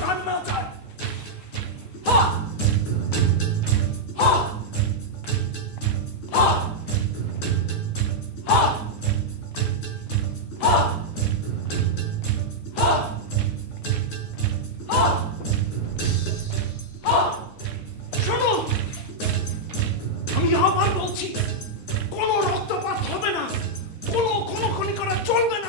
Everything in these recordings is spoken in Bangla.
প্রাণ না যায়। শোনো, আমি আবার বলছি, কোনো রক্তপাত হবে না, কোনো খুনোখুনি করা চলবে না।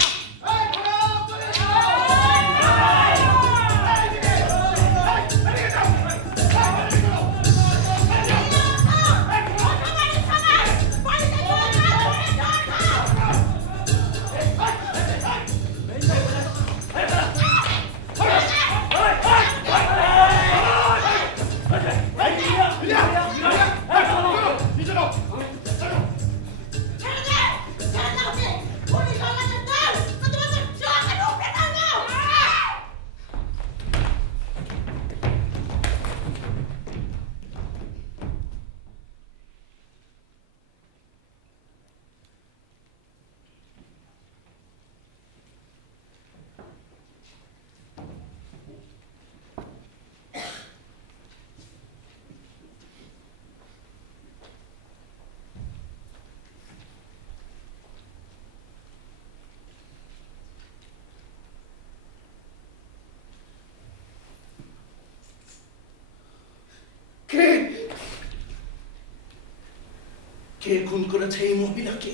কে খুন করেছে এই মহিলাকে?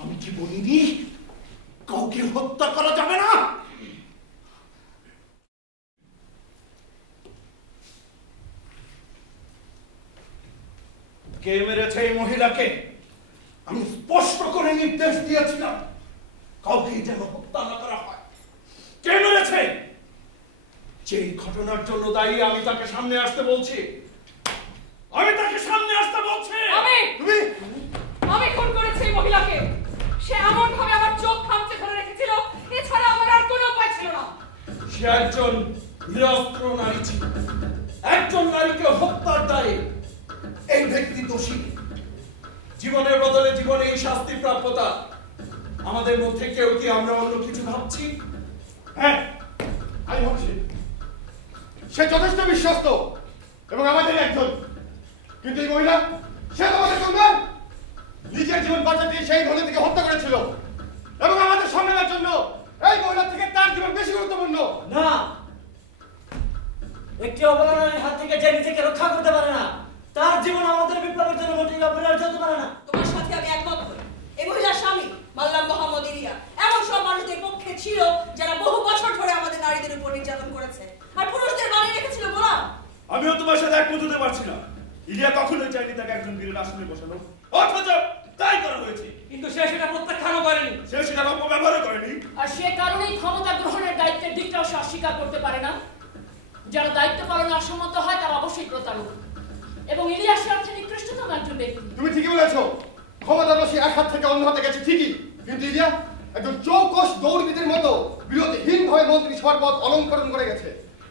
আমি কি বলিনি কাউকে হত্যা করা যাবে না? কে মেরেছে এই মহিলাকে? আমি স্পষ্ট করে নির্দেশ দিয়েছিলাম কাউকে যেন হত্যা না করা হয়। কে মেরেছে? যে ঘটনার জন্য দায়ী আমি তাকে সামনে আসতে বলছি। আমি তাকে সামনে আসতে বলছি। আমি খুন করেছি এই মহিলাকে। সে এমন ভাবে আমার চোখ খামচে ধরে রেখেছিল, এছাড়া আমার আর কোনো উপায় ছিল না। সে একজন নিরস্ত্র নারী ছিল। একজন নারীকে হত্যার দায়ে এই ব্যক্তি দোষী। জীবনের বদলে জীবনে এই শাস্তি প্রাপ্যতা। আমাদের মধ্যে কেউ কি আমরা অন্য কিছু ভাবছি? হ্যাঁ, আমি ভাবছি সে যথেষ্ট বিশ্বস্ত এবং আমাদের একজন। কিন্তু এই মহিলা, সে আমাদের সন্তান। নিজের জীবন বাঁচাতে সেই মহিলা থেকে হত্যা করেছিল এবং আমাদের সম্মানের জন্য এই মহিলা থেকে তার জীবন বেশি গুরুত্বপূর্ণ। না, একটি অবলানের হাত থেকে যে নিজেকে রক্ষা করতে পারে না, তার জীবন আমাদের বিপ্লবের জন্য মোটেই অপরিহার্য হতে পারে না। তোমার সাথে আমি একমত হই। এই মহিলার স্বামী মাল্লাম মোহাম্মদ ইলিয়া এমন সব মানুষদের পক্ষে ছিল যারা বহু বছর ধরে আমাদের নারীদের উপর নির্যাতন করেছে আর পুরুষদের বানিয়ে রেখেছিল গোলাম। আমিও তোমার সাথে একমত হতে পারছি না। ইলিয়া কখনোই চাইনি তাকে একজন বীরের আসনে বসানো, অথচ তাই করা হয়েছে। কিন্তু সে সেটা প্রত্যাখ্যানও করেনি, সে সেটা অপব্যবহারও করেনি। আর সে কারণেই ক্ষমতা গ্রহণের দায়িত্বের দিকটাও সে অস্বীকার করতে পারে না। যারা দায়িত্ব পালনে অসম্মত হয় তারা অবশ্যই প্রতারক, এবং ইলিয়াসের অর্থে নিকৃষ্টতম একজন ব্যক্তি। তুমি ঠিকই বলেছো, ক্ষমতার রশি এক হাত থেকে অন্য হাতে গেছে ঠিকই, কিন্তু ইলিয়া একজন চৌকস দৌড়বিদের মতো বিরোধীহীনভাবে মন্ত্রী সভার পদ অলঙ্করণ করে গেছে।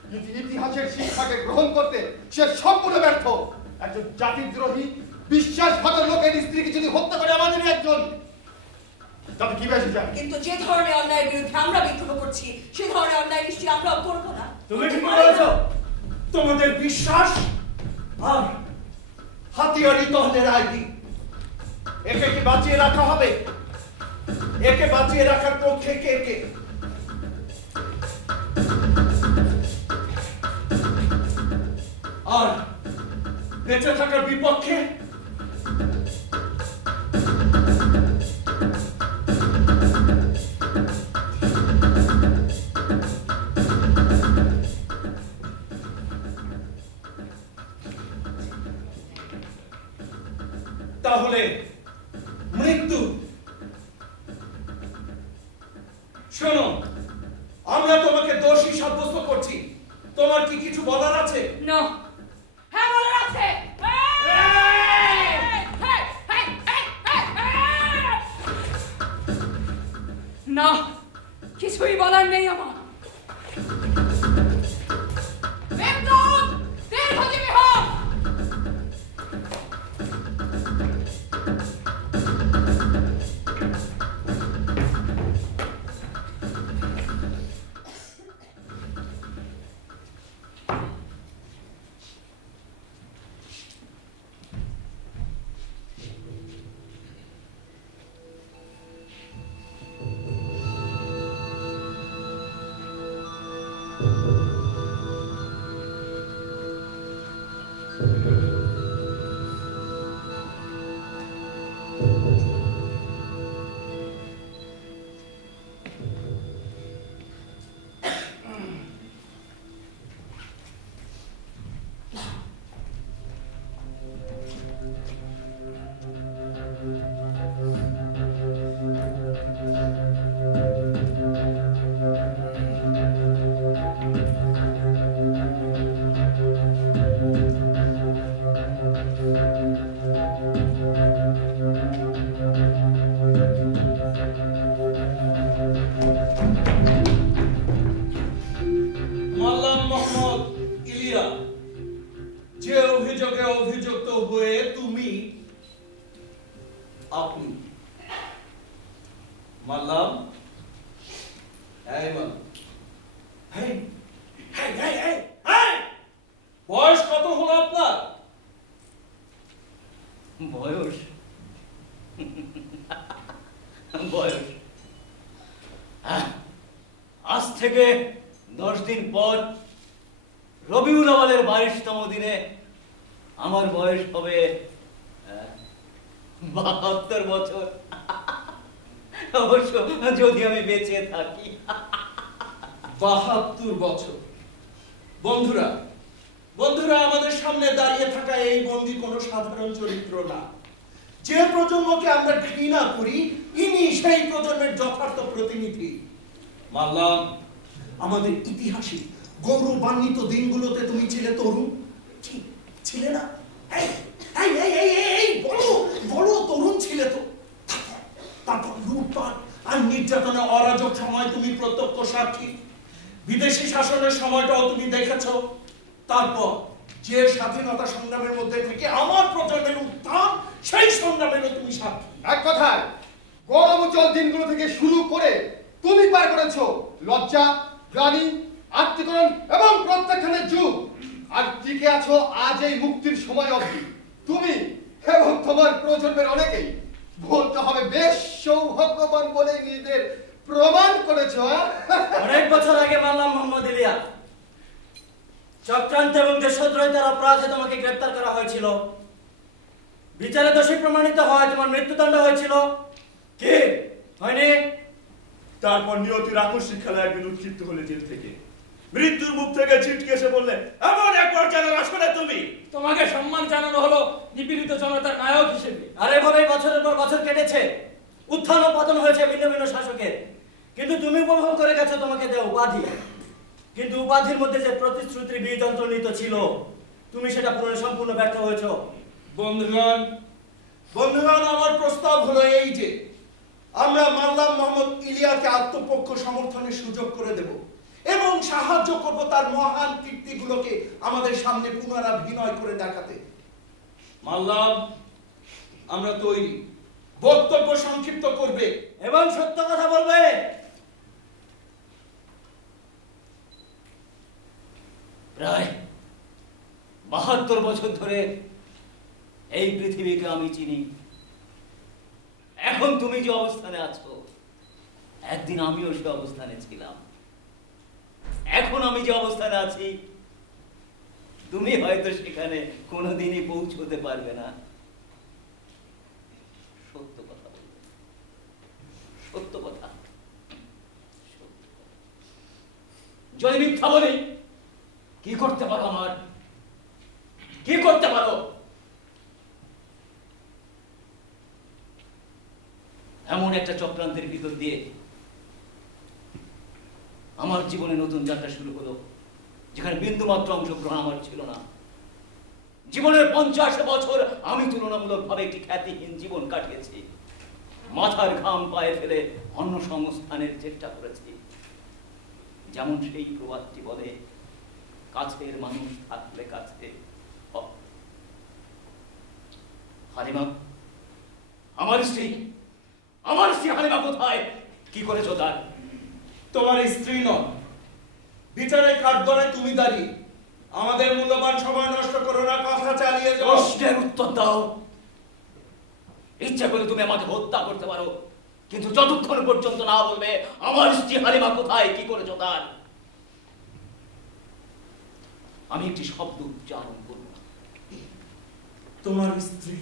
কিন্তু ইতিহাসের শিক্ষাকে গ্রহণ করতে সে সম্পূর্ণ ব্যর্থ। একজন জাতিদ্রোহী বিশ্বাসঘাতক লোকের স্ত্রীকে যদি হত্যা করে আমাদেরই একজন, তাতে কি বেশি যায়? কিন্তু যে ধরনের অন্যায়ের বিরুদ্ধে আমরা বিদ্রোহ করছি, সে ধরনের অন্যায় নিশ্চয়ই আমরাও করবো না। তুমি ঠিক বলেছো। তোমাদের বিশ্বাস আর হাতিয়ারি তহলের আইডি, একে কি বাঁচিয়ে রাখা হবে? একে বাঁচিয়ে রাখার পক্ষে কে কে? আর বেঁচে থাকার বিপক্ষে? তাহলে মৃত্যু। শোনো, আমরা তোমাকে দোষী সাব্যস্ত করছি, তোমার কি কিছু বলার আছে? না। হ্যাঁ, বলার আছে। না, কিছুই বলার নেই আমার। মোহাম্মদ ইলিয়া, যে অভিযোগে অভিযুক্ত হয়ে তুমি আপনি মানলাম। বয়স কত হলো আপনার? বয়স বয়স আজ থেকে 10 দিন পর রবিউল আওয়ালের 22তম দিনে আমার বয়স হবে 72 বছর, অবশ্য যদি আমি বেঁচে থাকি। 72 বছর। বন্ধুরা, আমাদের সামনে দাঁড়িয়ে থাকা এই বন্দী কোনো সাধারণ চরিত্র না। যে প্রজন্মকে আমরা ঘৃণা করি, ইনি সেই প্রজন্মের যথার্থ প্রতিনিধি। মানলাম, আমাদের ইতিহাসে গৌরবান্বিত দিনগুলোতে তুমি ছিলে তরুণ, ছিলে না? বলো তরুণ ছিলে তো। তারপর লুটপাট আর নির্যাতনে অরাজক সময় তুমি প্রত্যক্ষ সাক্ষী। বিদেশি শাসনের সময়টাও তুমি দেখেছ। তারপর যে স্বাধীনতা সংগ্রামের মধ্যে থেকে আমার প্রজন্মের উত্থান, সেই সংগ্রামেরও তুমি সাক্ষী। এক কথায় গৌরবোজ্জ্বল দিনগুলো থেকে শুরু করে তুমি পার করেছো লজ্জা, গ্লানি, আত্মীকরণ এবং প্রত্যাখ্যানের যুগ। আর টিকে আছো আজ এই মুক্তির সময় অবধি। তুমি এবং তোমার প্রজন্মের অনেকেই বলতে হবে বেশ সৌভাগ্যবান বলে নিজেদের প্রমাণ করেছো। অনেক বছর আগে মানলাম মোহাম্মদ ইলিয়া, চক্রান্ত এবং দেশদ্রোহিতার অপরাধে তোমাকে গ্রেপ্তার করা হয়েছিল। বিচারে দোষী প্রমাণিত হয় তোমার মৃত্যুদণ্ড হয়েছিল। কি হয়নি? তারপর নিয়তির আকস্মিক খেলায় একদিন উৎক্ষিপ্ত হলে জেল থেকে মৃত্যুর মুখ থেকে ছিটকে এসে বললে, এমন একবার জানার আসলে তুমি। তোমাকে সম্মান জানানো হলো নিপীড়িত জনতার নায়ক হিসেবে। আর এভাবেই বছরের পর বছর কেটেছে, উত্থান ও পতন হয়েছে ভিন্ন ভিন্ন শাসকের, কিন্তু তুমি উপভোগ করে গেছো তোমাকে দেওয়া উপাধি। কিন্তু উপাধির মধ্যে যে প্রতিশ্রুতির বীজ অন্তর্নিহিত ছিল, তুমি সেটা পূরণে সম্পূর্ণ ব্যর্থ হয়েছো। বন্ধুগণ, আমার প্রস্তাব হলো এই যে আমরা মানলাম মোহাম্মদ ইলিয়াকে আত্মপক্ষ সমর্থনের সুযোগ করে দেব এবং সাহায্য করব তার মহান কীর্তিগুলোকে আমাদের সামনে পুনরাভিনয় করে দেখাতে। মানলাম, আমরা তৈরি। বক্তব্য সংক্ষিপ্ত করবে এবং সত্য কথা বলবে। প্রায় 72 বছর ধরে এই পৃথিবীকে আমি চিনি। এখন তুমি যে অবস্থানে আছো, একদিন আমিও সে অবস্থানে ছিলাম। এখন আমি যে অবস্থানে আছি, তুমি হয়তো সেখানে কোনোদিনই পৌঁছতে পারবে না। সত্য কথা বলবে, সত্য কথা। যদি মিথ্যা বলি, কি করতে পারো? আমার কি করতে পারো? এমন একটা চক্রান্তের ভিতর দিয়ে আমার জীবনে নতুন যাত্রা শুরু হলো, যেখানে বিন্দুমাত্র অংশগ্রহণ আমার ছিল না। জীবনের 50 বছর আমি তুলনামূলকভাবে একটি খ্যাতিহীন জীবন কাটিয়েছি। মাথার ঘাম পায়ে ফেলে অন্য সংস্থানের চেষ্টা করেছি। যেমন সেই প্রবাদটি বলে, কাছের মানুষ থাকলে কাছে। হালিমা, আমার স্ত্রী হালিমা কোথায়? কি করেছো তার? তোমার স্ত্রী নয়, বিচারের কাঠগড়ায় তুমি দাঁড়িয়ে। আমাদের মূল্যবান সময় নষ্ট করো না, কথা চালিয়ে যাও। প্রশ্নের উত্তর দাও। ইচ্ছা করে তুমি আমাকে হত্যা করতে পারো, কিন্তু যতক্ষণ পর্যন্ত না বলবে আমার স্ত্রী হালিমা কোথায়, কি করেছো তার, আমি একটি শব্দ উচ্চারণ করব না। তোমার স্ত্রী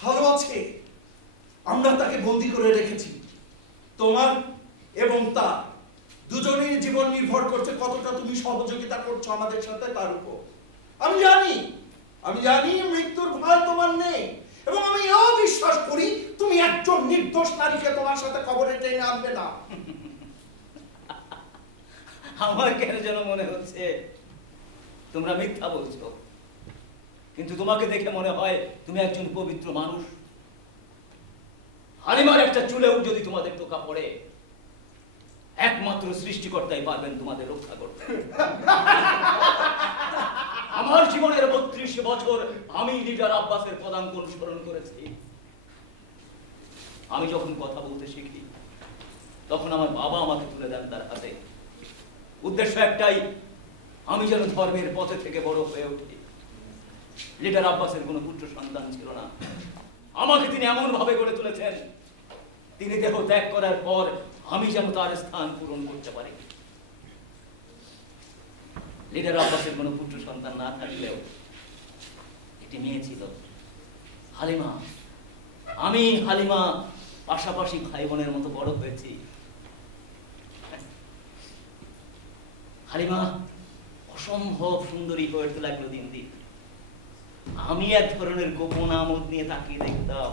ভালো আছে। আমরা তাকে বন্দী করে রেখেছি। তোমার এবং তার দুজনের জীবন নির্ভর করছে কতটা তুমি সহযোগিতা করছো আমাদের সাথে তার উপর। আমি জানি মৃত্যুর ভয় তোমার নেই, এবং আমি এও বিশ্বাস করি তুমি একজন নির্দোষ নারীকে তোমার সাথে কবরে টেনে আনবে না। আমার কেন যেন মনে হচ্ছে তোমরা মিথ্যা বলছো, কিন্তু তোমাকে দেখে মনে হয় তুমি একজন পবিত্র মানুষ। হালিমার একটা চুলেও যদি তোমাদের টোকা পড়ে, একমাত্র সৃষ্টিকর্তাই পারবেন তোমাদের রক্ষা করতে। আমার জীবনের 32 বছর আমি লিডার আব্বাসের পদাঙ্ক অনুসরণ করেছি। আমি যখন কথা বলতে শিখি তখন আমার বাবা আমাকে তুলে দেন তার হাতে। উদ্দেশ্য একটাই, আমি যেন ধর্মের পথে থেকে বড় হয়ে উঠি। লিডার আব্বাসের কোনো পুত্র সন্তান ছিল না, আমাকে তিনি এমন ভাবে গড়ে তুলেছেন তিনি দেহ ত্যাগ করার পর আমি যেন তার স্থান পূরণ করতে পারি। লিডার আব্বাসের কোনো পুত্র সন্তান না থাকলেও একটি মেয়ে ছিল, হালিমা। আমি হালিমা পাশাপাশি ভাই বোনের মতো বড় হয়েছি। হালিমা অসম্ভব সুন্দরী হয়ে উঠতে লাগলো দিন দিন। আমি এক ধরনের গোপন আমোদ নিয়ে তাকিয়ে দেখতাম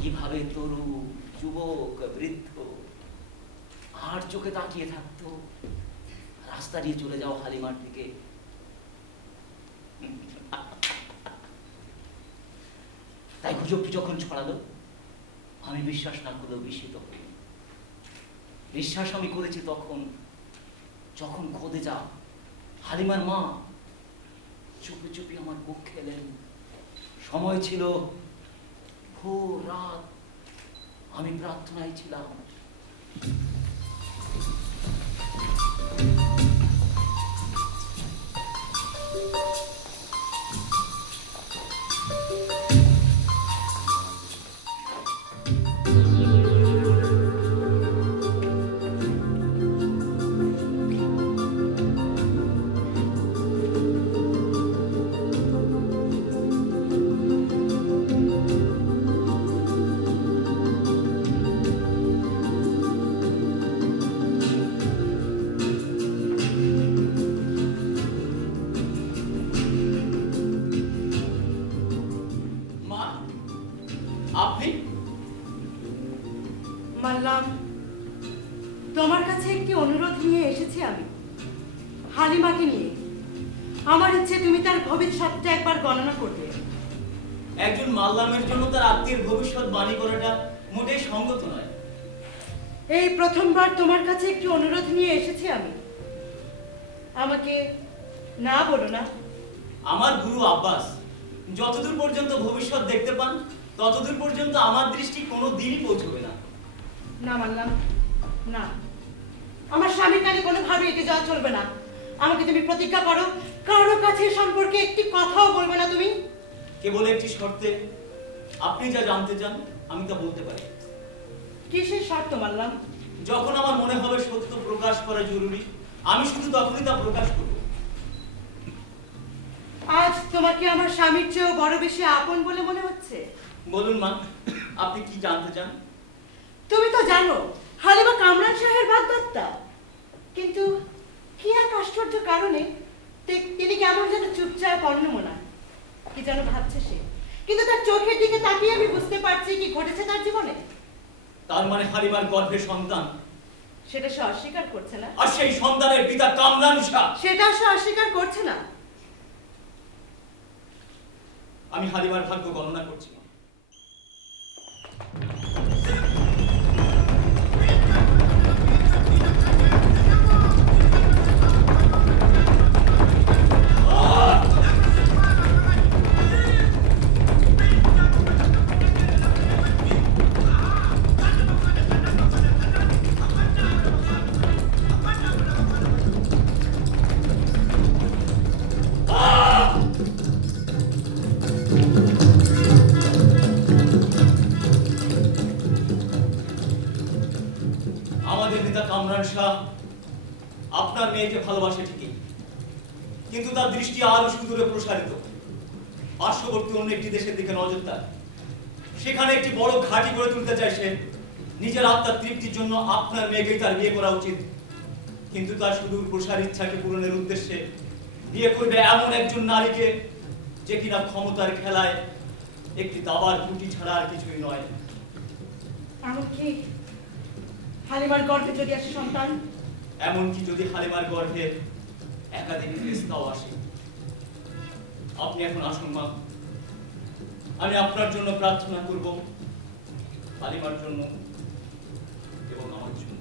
কিভাবে তরু, যুবক, বৃদ্ধ আর চোখে তাকিয়ে থাকতো রাস্তা দিয়ে চলে যাও হালিমার দিকে। তাই গুজবটি যখন ছড়ালো আমি বিশ্বাস না করলেও বিস্মিত হই। বিশ্বাস আমি করেছি তখন যখন খোদেজা, হালিমার মা, চুপি চুপি আমার পক্ষে এলেন। সময় ছিল ভোর রাত, আমি প্রার্থনায় ছিলাম। আপনি? মাল্লাম, তোমার কাছে একটি অনুরোধ নিয়ে এসেছি আমি, হালিমাকে নিয়ে। আমার ইচ্ছে তুমি তার ভবিষ্যৎটা একবার গণনা করবে। একজন মাল্লামের জন্য তার আত্মীয়ের ভবিষ্যৎ বাণী করাটা মোটেই সঙ্গত নয়। এই প্রথমবার তোমার কাছে একটি অনুরোধ নিয়ে এসেছি আমি, আমাকে না বলো না। আমার গুরু আব্বাস যতদূর পর্যন্ত ভবিষ্যৎ দেখতে পান ততদূর পর্যন্ত আমার দৃষ্টি কোনো দিনই পৌঁছবে না। না মানলাম না, আমার স্বামীর কাছে কোনোভাবে এতে যাওয়া চলবে না। আমাকে তুমি প্রতিজ্ঞা করো কারো কাছে সম্পর্কে একটি কথাও বলবে না তুমি। কেবল একটি শর্তে, আপনি যা জানতে চান আমি তা বলতে পারি। কিসের শর্ত মানলাম? যখন আমার মনে হবে সত্য প্রকাশ করা জরুরি আমি শুধু তখনই তা প্রকাশ করব। আজ তোমাকে আমার স্বামীর চেয়েও বড় বেশি আপন বলে মনে হচ্ছে। বলুন মা, আপনি কি জানতে চান? তুমি তো জানো হালিমা কামরান শাহের বাগদত্তা, কিন্তু কি এক আশ্চর্য কারণে তিনি কেমন যেন চুপচাপ অন্যমনা, কি যেন ভাবছে সে, কিন্তু তার চোখের দিকে তাকিয়ে আমি বুঝতে পারছি কি ঘটেছে তার জীবনে। তার মানে হালিমার গর্ভের সন্তান, সেটা সে অস্বীকার করছে না। আর সেই সন্তানের পিতা কামরান শাহ, সেটা সে অস্বীকার করছে না। আমি হালিমার ভাগ্য গণনা করছি। আমাদের নেতা কামরান শাহ আপনার মেয়েকে ভালোবাসে ঠিকই, কিন্তু তার দৃষ্টি আরো সুদূরে প্রসারিত। পার্শ্ববর্তী অন্য একটি দেশের দিকে নজর তার, সেখানে একটি বড় ঘাঁটি গড়ে তুলতে চায় সে। নিজের আত্মার তৃপ্তির জন্য আপনার মেয়েকেই তার বিয়ে করা উচিত, কিন্তু তার সুদূর প্রসার ইচ্ছাকে পূরণের উদ্দেশ্যে বিয়ে করবে এমন একজন নারীকে যে কিনা ক্ষমতার খেলায় একটি দাবার কুটি ছাড়া আর কিছুই নয়। এমনকি হালিমার গর্ভে যদি আসে সন্তান, এমনকি যদি হালিমার গর্ভে একাধিক ফেরেশতাও আসে। আপনি এখন আসুন মা, আমি আপনার জন্য প্রার্থনা করব, হালিমার জন্য এবং আমার জন্য।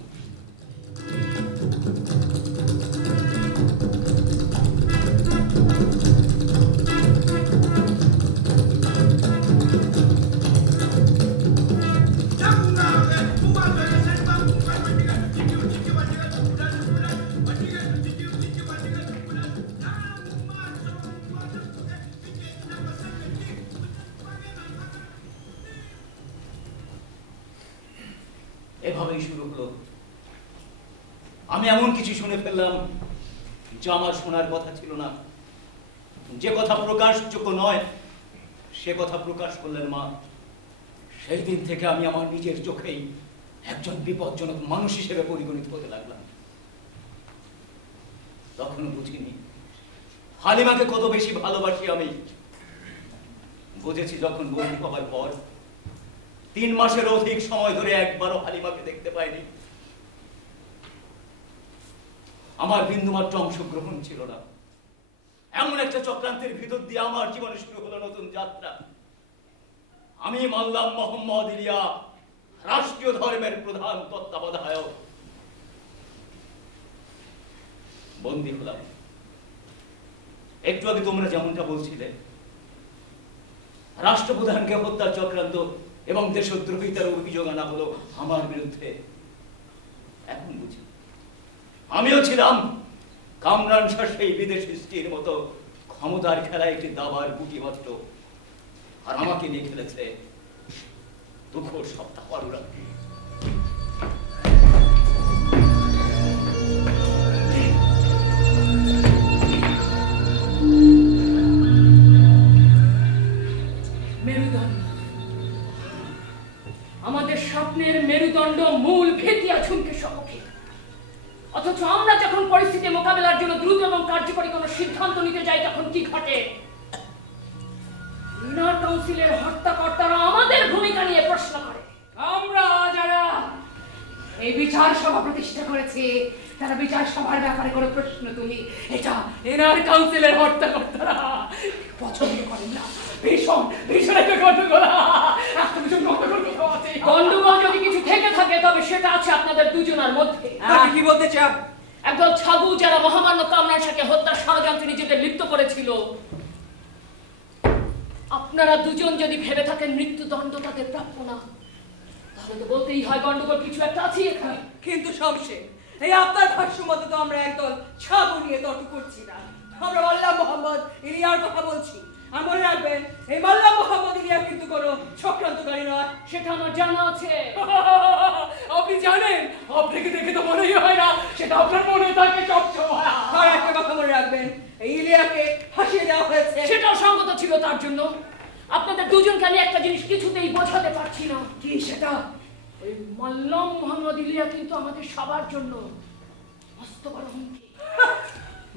তারপরেই শুরু হলো। আমি এমন কিছু শুনে ফেললাম যা আমার শোনার কথা ছিল না। যে কথা প্রকাশযোগ্য নয় সে কথা প্রকাশ করলেন মা। সেই দিন থেকে আমি আমার নিজের চোখেই একজন বিপজ্জনক মানুষ হিসেবে পরিগণিত হতে লাগলাম। তখনও বুঝিনি হালিমাকে কত বেশি ভালোবাসি আমি। বুঝেছি যখন বন্দী হবার পর 3 মাসের অধিক সময় ধরে একবারও হালিমাকে দেখতে পাইনি। আমার বিন্দুমাত্র অংশগ্রহণ ছিল না। এমন একটা চক্রান্তের ভিতর দিয়ে আমার জীবনে শুরু হলো নতুন যাত্রা। আমি মাল্লাম মোহাম্মদ ইলিয়া, রাষ্ট্রীয় ধর্মের প্রধান তত্ত্বাবধায়ক। বন্দী হলাম। একটু আগে তোমরা যেমনটা বলছিলে, রাষ্ট্রপ্রধানকে হত্যার চক্রান্ত এবং দেশদ্রোহিতার অভিযোগ আনা হলো আমার বিরুদ্ধে। এখন বুঝি আমিও ছিলাম কামরান শাহ সেই বিদেশি স্ত্রীর মতো ক্ষমতার খেলায় একটি দাবার গুটি মাত্র। আর আমাকে নিয়ে খেলেছে দুঃখ সপ্তাহ অনুরাগ। মেরুদণ্ড, আমাদের স্বপ্নের মেরুদণ্ড মূল ভিত্তি আচমকে সম্মুখীন। অথচ আমরা যখন পরিস্থিতি মোকাবেলার জন্য দ্রুত এবং কার্যকরী কোনো সিদ্ধান্ত নিতে যাই তখন কি ঘটে? ইনার কাউন্সিলের হত্যাকর্তারা আমাদের ভূমিকা নিয়ে প্রশ্ন করে। আমরা যারা এই বিচার সভা প্রতিষ্ঠা করেছি তারা বিচার সভার ব্যাপারে কোনো প্রশ্ন তুলি এটা ইনার কাউন্সিলের হত্যাকর্তারা পছন্দ করেন না। ভীষণ ভীষণ একটা গন্ডগোল আছে। গন্ডগোল যদি কিছু থেকে থাকে তবে সেটা আছে আপনাদের দুজনের মধ্যে। কি বলতে চাও? একদল ছাগু যারা মহামান্য কামরান শাহকে হত্যার ষড়যন্ত্রে নিজেদের লিপ্ত করেছিল। আপনারা দুজন যদি ভেবে থাকেন মৃত্যুদণ্ড তাদের প্রাপ্য না, তাহলে তো বলতেই হয় গন্ডগোল কিছু একটা আছে এখানে। কিন্তু শমশের, এই আপনার ভাষ্য মতো তো আমরা একদল ছাগল নিয়ে তর্ক করছি না। আমরা মাল্লাম মোহাম্মদ ইলিয়ার কথা বলছি। আর মনে রাখবেন, এই মাল্লাম মোহাম্মদ ইলিয়া কিন্তু কোনো চক্রান্তকারী নয়। সেটা আমার জানা আছে। আপনি জানেন? আপনাকে দেখে তো মনেই হয় না সেটা আপনার মনে থাকে সবসময়। আর একটা কথা মনে রাখবেন, এই ইলিয়াকে ফাঁসিয়ে দেওয়া হয়েছে। সেটাও সঙ্গত ছিল তার জন্য। আপনাদের দুজনকে আমি একটা জিনিস কিছুতেই বোঝাতে পারছি না। কি সেটা? ওই মাল্লাম মোহাম্মদ ইলিয়া কিন্তু আমাদের সবার জন্য মস্ত বড় হুমকি।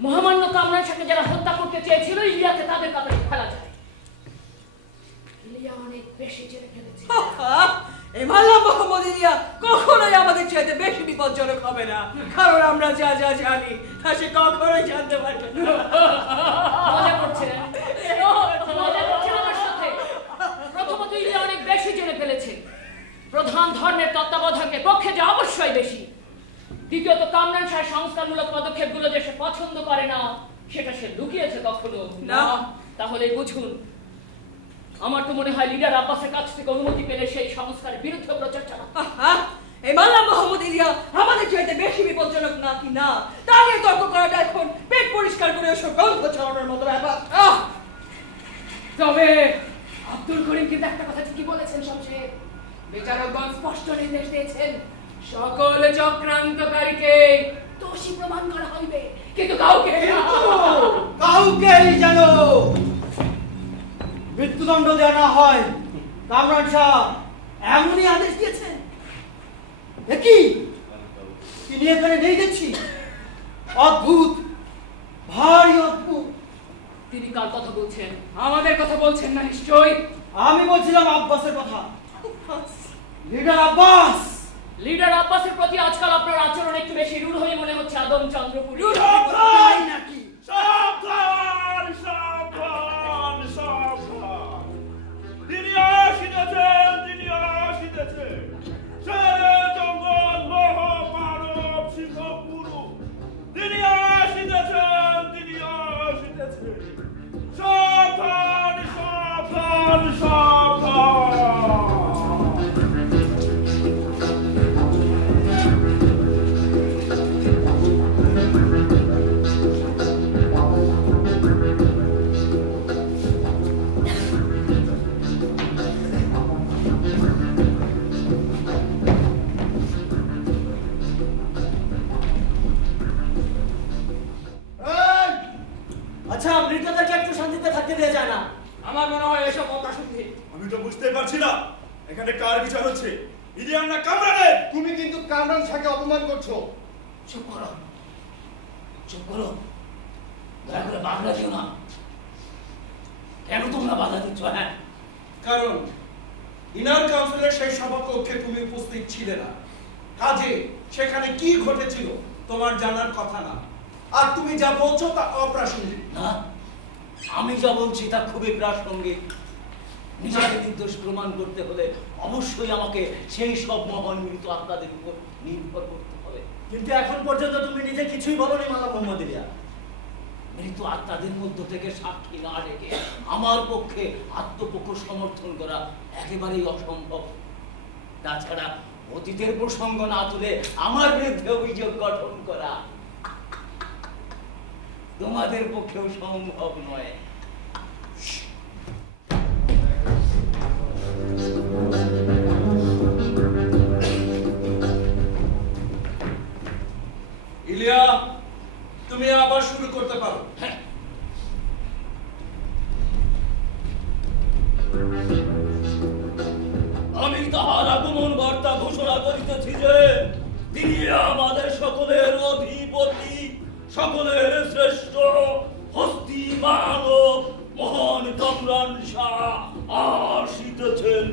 মহামান্য কামরান শাহকে যারা হত্যা করতে চেয়েছিল ইলিয়াকে তাদের কাতারে ফেলা যায়। ইলিয়া অনেক বেশি জেনে ফেলেছে। এই মাল্লাম মোহাম্মদ ইলিয়া কখনোই আমাদের চাইতে বেশি বিপজ্জনক হবে না, কারণ আমরা যা যা জানি তা সে কখনোই জানতে পারবে না। মজা করছেন? মজা করছেন আমার সাথে? প্রথমত ইলিয়া অনেক বেশি জেনে ফেলেছে। প্রধান ধর্মের তত্ত্বাবধানের পক্ষে যে অবশ্যই বেশি। দ্বিতীয়ত কামরান শাহ সংস্কারমূলক পদক্ষেপগুলো যে সে পছন্দ করে না সেটা সে লুকিয়েছে কখনো না। তাহলে বুঝুন, আমার তো মনে হয় লিডার আব্বাসের কাছ থেকে অনুমতি পেলে সেই সংস্কারের বিরুদ্ধে প্রচার চালাবে। এই মাল্লাম মোহাম্মদ ইলিয়া আমাদের চাইতে বেশি বিপজ্জনক না কি না তা নিয়ে তর্ক করাটা এখন পেট পরিষ্কার করে ওসব গল্প ছড়ানোর মতো ব্যাপার। তবে আব্দুল করিম কিন্তু একটা কথা ঠিকই বলেছেন শমশের। বিচারকগণ স্পষ্ট নির্দেশ দিয়েছেন সকল চক্রান্তকারীকে দোষী প্রমাণ করা হইবে, কিন্তু কাউকেই যেন মৃত্যুদণ্ড দেওয়া না হয়। কামরান শাহ এমনই আদেশ দিয়েছেন। কি তিনি এখানে নেই দেখছি? অদ্ভুত, ভারী অদ্ভুত। তিনি কার কথা বলছেন? আমাদের কথা বলছেন না নিশ্চয়ই? আমি বলছিলাম আব্বাসের কথা। লিডার আব্বাস। লিডার আব্বাসের প্রতি আজকাল আপনার আচরণ একটু বেশি রূঢ় হয়ে মনে হচ্ছে আদম চন্দ্রপুরী। তাই নাকি? সাবধান সাবধান সাবধান, তিনি আসিতেছেন, তিনি আসিতেছেন। শেরে জঙ্গল লৌহ মানব সিংহ পুরুষ, তিনি আসিতেছেন, তিনি আসিতেছেন। সাবধান সাবধান সাবধান। মৃতদেরকে একটু শান্তিতে থাকতে দেওয়া যায় না? আমার মনে হয় এসব অপ্রাসঙ্গিক। আমি তো বুঝতে পারছি না এখানে কার বিচার হচ্ছে, ইলিয়াস না কামরানের? তুমি কিন্তু কামরান শাহকে অপমান করছো। চুপ করো, চুপ করো, দয়া করে বাধা দিও না। কেন তোমরা বাধা দিচ্ছ? হ্যাঁ, কারণ ইনার কাউন্সিলের সেই সভাকক্ষে তুমি উপস্থিত ছিলে না, কাজে সেখানে কি ঘটেছিল তোমার জানার কথা না, আর তুমি যা বলছো তা অপ্রাসঙ্গিক। না, আমি যা বলছি তা খুবই প্রাসঙ্গিক। নিজেকে নির্দোষ প্রমাণ করতে হলে অবশ্যই আমাকে সেই সব মহান মৃত আত্মাদের উপর নির্ভর করতে হবে। কিন্তু এখন পর্যন্ত তুমি নিজে কিছুই বলনি মালা মোহাম্মদ ইলিয়া। মৃত আত্মাদের মধ্য থেকে সাক্ষী না রেখে আমার পক্ষে আত্মপক্ষ সমর্থন করা একেবারেই অসম্ভব। তাছাড়া অতীতের প্রসঙ্গ না তুলে আমার বিরুদ্ধে অভিযোগ গঠন করা তোমাদের পক্ষেও সম্ভব নয়। ইলিয়া, তুমি আবার শুরু করতে পারো। হ্যাঁ, আমি তাহার আগমন বার্তা ঘোষণা করিতেছি যে তিনি আমাদের সকলের অধিপতি, সকলের শ্রেষ্ঠ হস্তি মানব মহান কামরান শাহ আসিতেছেন।